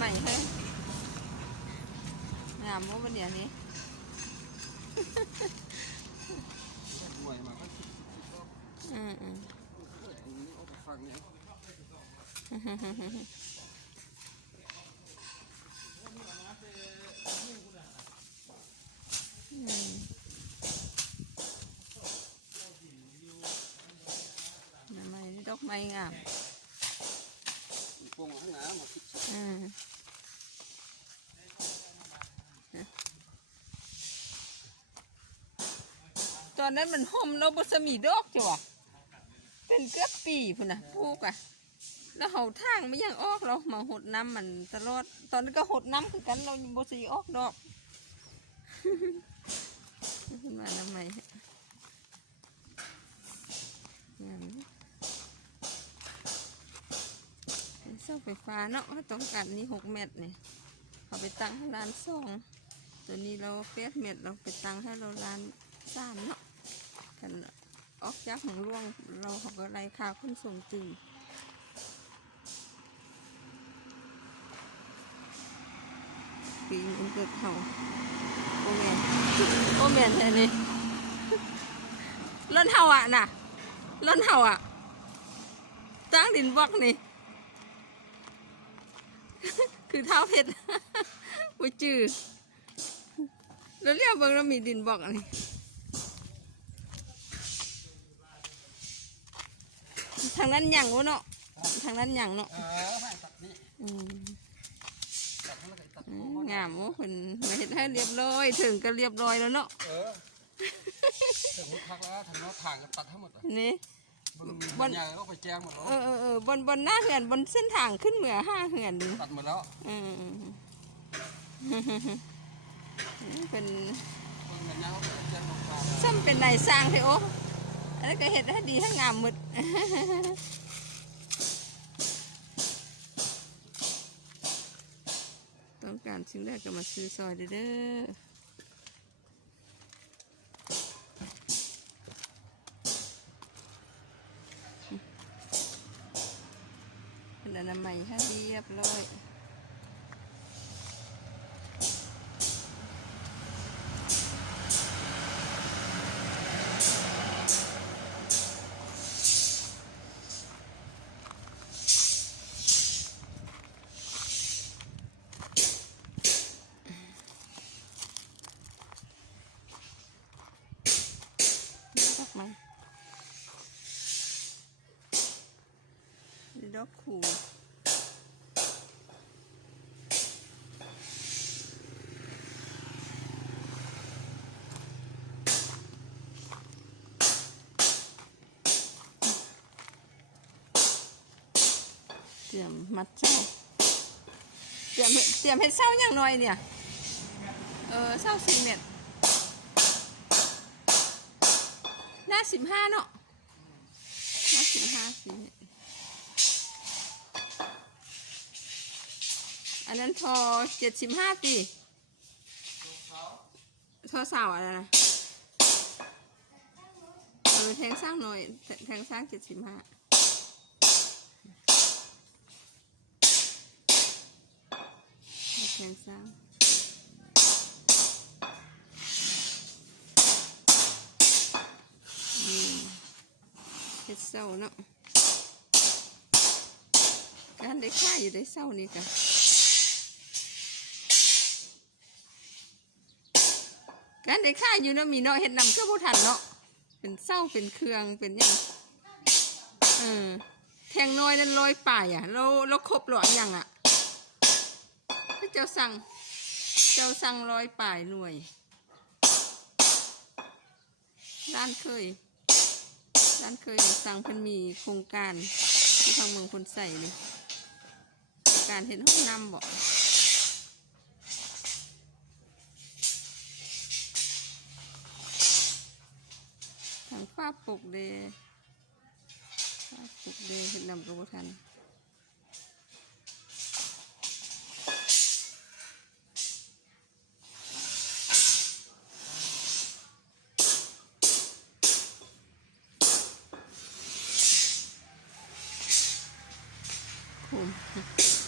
ใหม่เฮ้ยงามบ่วันเดียนี้หน่วยมาก็คิดอืมอืมเอ้ยอันนี้เอาไปฟังเนี่ยอืมทำไมนี่ดอกไม้งาม โป่งข้างหน้ามาคิดอืมตอนนั้นมันห่มเราบสมีดอกจ้ะเป็นเกือบปีพุ่นนะปลูกอะแล้วเขาทางไม่ยังออกเรามาหดน้ำมันตลอด ตอนนั้นก็หดน้ำคือกันเราบสีออกดอก ขึ้นมาทำไมงามนะเป็นเสาไฟฟ้าเนาะถ้าต้องการนี่หกเมตรเนี่ยเขาไปตั้งให้ร้านสองตัวนี้เราเปียเมตรเราไปตั้งให้เราร้านสามเนาะกันออกจากของร่วงเราเขาก็ไล่ค่าขนส่งจืดปีนเกิดเขาโอแมนโอแมนแค่นี้ล้นเห่าอะน่ะล้นเห่าอะจ้างดินบล็อกนี่ คือเท้าเพชรไปจื้อแล้วเรียกเบิ่งแล้วมีดินบล็อกอันนี้ทางนั้นหยังวะเนาะทางนั้นหยังเนาะเออให้ตัดนี่อืมตัดแล้วก็ตัดอืโป่มงงามโอ้คนมาเห็นให้เรียบร้อยถึงก็เรียบร้อยแล้วเนาะเออถึงมุดพักแล้วถึงเราถ่างก็ตัดทั้งหมดเลยนี่ บนบนใหญ่ก็ไปแจงหมดแล้วเออเออเออบนบนหน้าเหือนบนเส้นทางขึ้นเหมือห้าเหือนดูตัดหมดแล้วอืมอืมอืมเป็นบนเงินยาวก็ไปแจงหมดแล้วซ้ำเป็นนายสร้างเถอะโอ้อันนี้นก็เห็ดให้ดีให้งามหมดต้องการชิ้นแรกก็มาซื้อซอยเด้อ เด้อเป็นอนามัยให้เรียบร้อยดอกไม้นี่ดอกคู เตรียมมัดเจ้าเตรียมเตรียมเห็ดเศร้าอย่างน้อยเนี่ย เออเศร้าสิบเม็ดหน้าสิบห้าเนาะหน้าสิบห้าสิอันนั้นทอเจ็ดสิบห้าปีทอสาวอะไรนะเออแทงสร้างหน่อย แทแทงสร้างเจ็ดสิบห้า แทงสร้างอืมเฮ็ดเศร้าเนาะการได้ค่าอยู่ได้เศร้านี่กันการได้ค่าอยู่นะมีเนาะเฮ็ดนำก็บ่ทันเนาะเป็นเศร้าเป็นเครื่องเป็นยังเออแทงน้อยนั่นลอยป่ายอะเราเราครบหรอยังอะ เจ้าสั่ง เจ้าสั่งลอยป่ายหน่วย ด้านเคย ด้านเคยสั่งเพิ่นมีโครงการที่ทางเมืองคนใส่เลยการเห็นห้องน้ำบอกทางฟ้าปกเดฟ้าปกเดเห็นนำกระบทัน Mm-hmm.